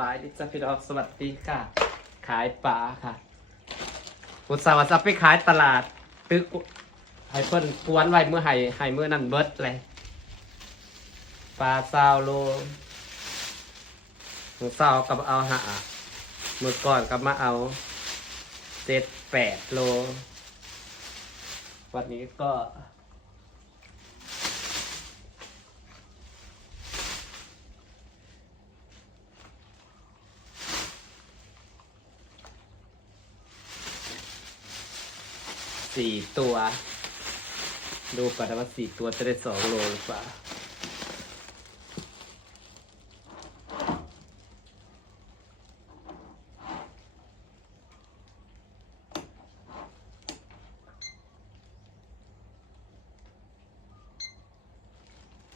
บายดิจ้าพี่น้องสวัสดีค่ะ ขายปลาค่ะอุตสาห์ว่าจะไปขายตลาดตึกให้เพิ่นกวนไว้เมื่อให้ให้เมื่อนั้นเบิดเลยปลาซาวโลมือซาวกับเอาหามือก่อนกับมาเอาเจ็ดแปดโล วันนี้ก็ สี่ตัว ดูก่อนนะว่าสี่ตัวจะได้สองโลหรือเปล่า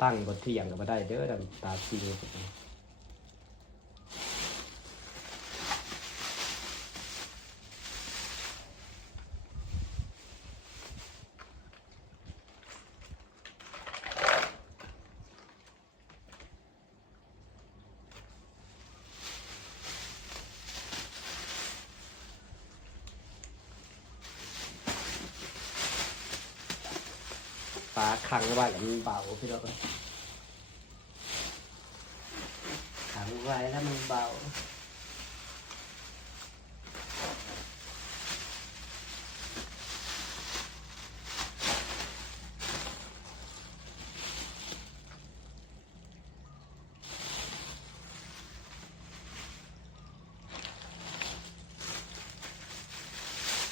ตั้งบนที่อย่างก็มาได้เด้อดำตาซีเาคังไว้แล้วมันเบาพี่น้องขังไว้แล้วมันเบา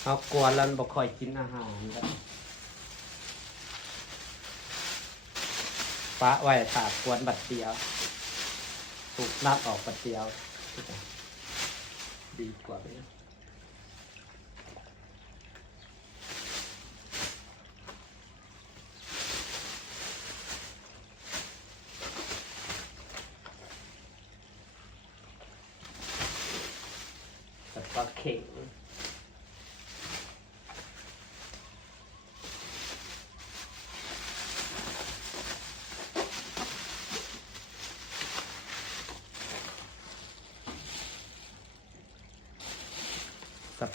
เอากวนแล้วมันบอกคอยกินอาหารแล้ว ฟ้าไว้ตากวนบัดเดียว ถูกนัดออกบัดเดียว ดีกว่าไปนะแต่ปลาเข่ง สับ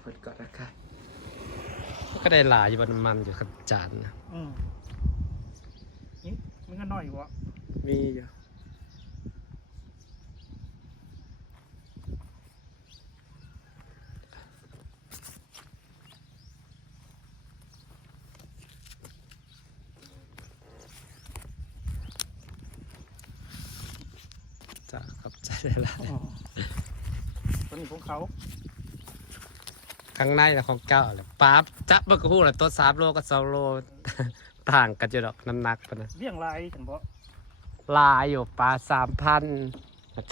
เพิ่นก่อนนะครับก็ได้หลายอยู่บนมันอยู่กับจานนะอืมนี่มันก็น้อยอยู่วะมีอยู่จ้าขอบใจหลายตัวนี้ของเขา ข้างในแล้วของเก่าเลยปั๊บจับมันก็พูดเลยตัวสามโลกับสองโล ต่างกันอยู่ดอกน้ำหนักปะนะเลี้ยงลายฉันบอกลายอยู่ปลาสามพัน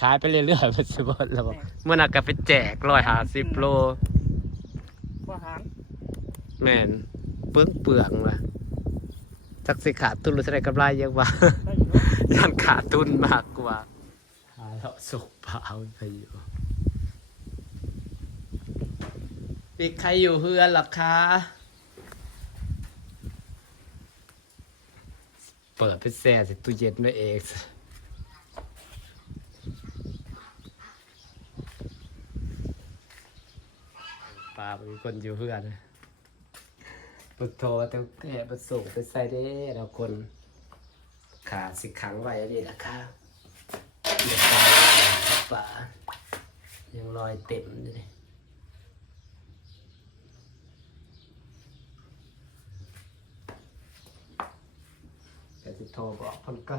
ขายไปเรื่อยๆไปสิบแล้วบอกเมื่อนักก็ไปแจกร้อยหาสิบโลว่าหารแม่นเปลืองเปลืองว่ะจักสิขาดทุนหรือจะได้กำไรเยอะวะได้อยู่เนาะยันขาดทุนมากกว่าหาเลาะสุกเปล่าไปอยู่ มีใครอยู่เฮือนหรอคะ เปิดเป็นแซ่ส่ตู้เย็นด้วยเองป้าเป็นคนอยู่เฮือนปุถโทแต่แก่ประสงค์ไปใส่ได้เราคน ขาสิขังไว้นี่นะคะเดี๋ยวตายแล้วป้ายังรอยเต็มเลย แต่จะโทรบอกคนก็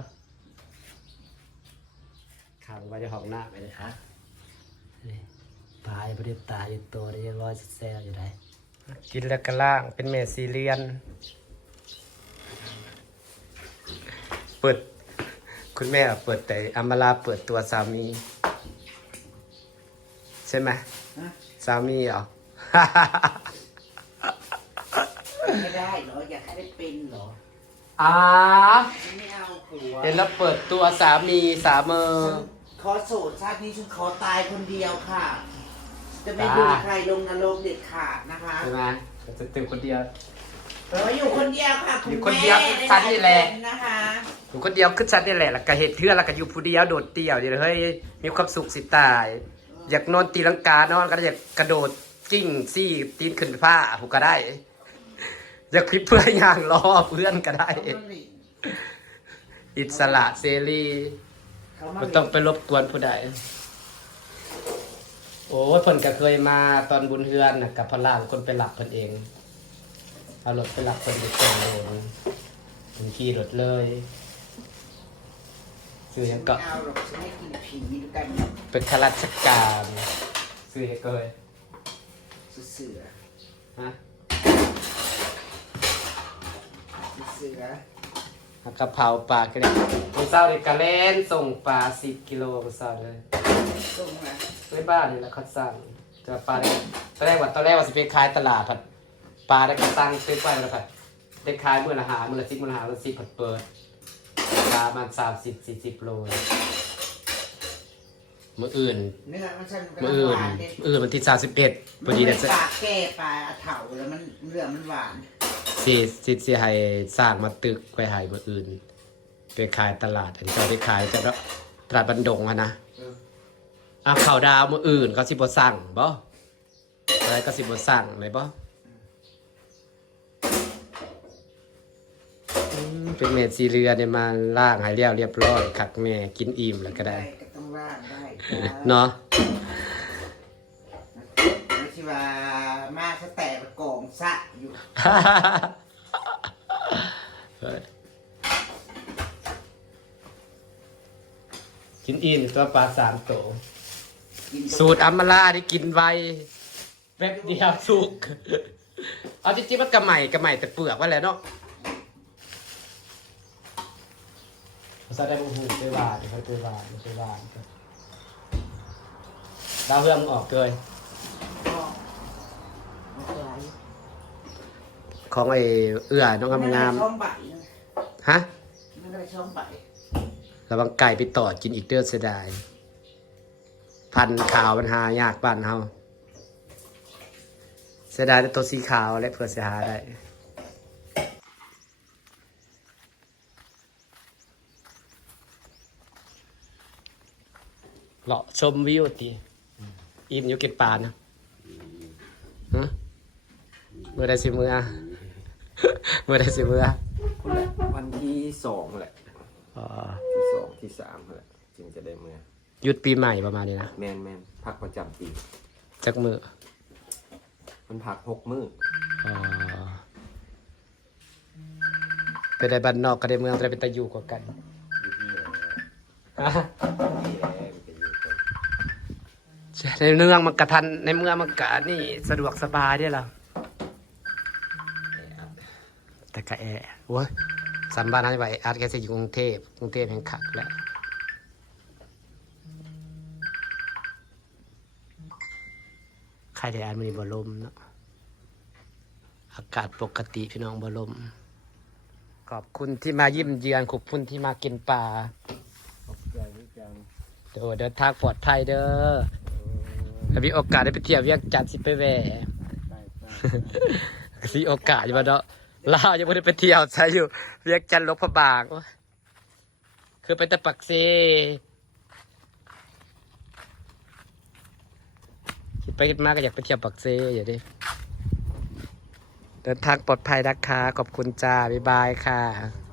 ขังไว้ในห้องหน้าไปเลยครับนี่ตายประเดี๋ยวตายอยู่ตัวได้ยังร้อยแซ่อยู่ได้กินแล้วก็ล่างเป็นเมซีเรียน เปิด คุณแม่เปิดแต่อำมาลาเปิดตัวสามี ใช่ไหมฮะสามีเหรอ ไม่ได้เหรอ อยากให้ได้เป็นเหรอ อ่าไม่เอาผัวเห็นแล้วเปิดตัวสามีสามเมอขอโสดชาตินี้ฉันขอตายคนเดียวค่ะ จะไม่ดูใครลงนรกเด็ดขาดนะคะใช่ไหมจะตื่นคนเดียว เอออยู่คนเดียวค่ะคุณอยู่คนแม่เดียวฉันนี่แหละ นะคะอยู่คนเดียวขึ้นชัดนี่แหละแล้วก็เหตุเทื่อแล้วก็อยู่ผู้เดียวโดดเดี่ยวเดี๋ยวเฮ้ยมีความสุขสิตาย อยากนอนตีลังกานอนก็ได้อยากกระโดดกิ้งซี่ตีนขึ้นผ้าผูกก็ได้ อยากพลิกเพื่อย่างล้อเพื่อนก็ได้เขามาหลิงอิสระเสรีเขามาหไม่ลิต้องไปรบกวนผู้ใด โอ้ยเพิ่นก็เคยมาตอนบุญเฮือนนะกับพระรามคนไปหลับเพิ่นเอง เอารถไปหลับเพิ่นไปส่งโดนถึงขี่รถเลยซื้อหยังก็ไม่เอาหรอกฉันไม่กินผีด้วยกันเป็นข้าราชการซื้อให้เกยเสือฮะ เสือเอากะเพราปลาก็ได้มื้อเช้านี่กะเล่นส่งปลา10กิโลมื้อเช้าเลยตรงนะในบ้านนี่แหละเขาสั่งจะปลาได้ตอนแรกว่าตอนแรกว่าสิไปขายตลาดผัดปลาได้ก็ตั้งซื้อไปแล้วผัดได้ขายมื้อละหามื้อละ10มื้อละหามื้อละ10ผัดเปิดปลามัน30 40โลมื้ออื่นเนื้อมันฉันมื้ออื่นหวานเด็ดมื้ออื่นวันที่31พอดีมัได้นเป็นปลาแก้ปลาเถาแล้วมันเนื้อมันหวาน สิสิสิให้สร้างมาตึกไว้ให้มื้ออื่น ไปขายตลาดอันนี้เขาไปขายจะตลาดบันดงอะนะเอออะข่าวดาวมื้ออื่นเขาสิบ่สั่งบ่อะไรก็สิบ่สั่งเลยบ่อืมเป็นเมดสีเรือเนี่ยมาล่างให้เรียวเรียบร้อยคักแม่กินอิ่มแล้วก็ได้ ก็ต้องร่างได้จ้าเนาะ กินอิ่มตัวปลาสามโตวกินสูตรอัมมาลาที่กินไวแป๊บเดียวสุก เอาจริงๆมันกระใหม่กระใหม่แต่เปลือกไว้แหล้วเนาะภาษาได้บุหูไปหวานไปไปหวานไปหวานดาวเฮือมงออกเกย ก็ไม่เป็นไร ของไอ้เอื้อน้องงามช่องใบๆฮะไม่ได้ช่องใบระวังไก่ไปต่อกินอีกเด้อเสียดาย พันธุ์ขาวมันหายากบ้านเฮาเสียดายแต่ตัวสีขาวและเพื่อเสียหาได้ เลาะชมวิวตีอิ่มอยู่กินปลานะฮะเมื่อใดสิเมื่อ เมื่อใดสิเมื่อคนละวันที่สองแหละอ๋อที่สองที่สามแหละจึงจะได้เมื่อหยุดปีใหม่ประมาณนี้นะ แมนแมนพักประจำปี จักมือมันพักหกมื้ออ๋อไปได้บ้านนอกก็ได้เมืองแต่ได้เป็นตะอยู่กว่ากันอยู่ที่ไหนฮะที่แอร์มันจะอยู่กันในเมืองมันกระทันในเมืองมันกะนี่สะดวกสบายเด้ล่ะ แต่กะแอร์โว้ยสัมบ้านให้ไว้อาร์ตแกจะอยู่กรุงเทพกรุงเทพแห่งขักแล้วใครได้อ่านมันนี่บ่ลมเนาะอากาศปกติพี่น้องบ่ลม ขอบคุณที่มายิ้มเยือนขอบคุณที่มากินปลาขอบใจที่จังเดี๋ยวเดินทางปลอดภัยเด้อถ้ามีโอกาสได้ไปเที่ยวเวียงจันทร์สิไปแหวไปสีโอกาสอยู่บ้านเนาะ ลาวยังไม่ได้ไปเที่ยวใช้อยู่ เรียกจันลบพระบางคือไปแต่ปักเซคิดไปคิดมาก็อยากไปเที่ยวปักเซอย่าดิเดินทางปลอดภัยนะคะขอบคุณจ้า บ๊ายบายค่ะ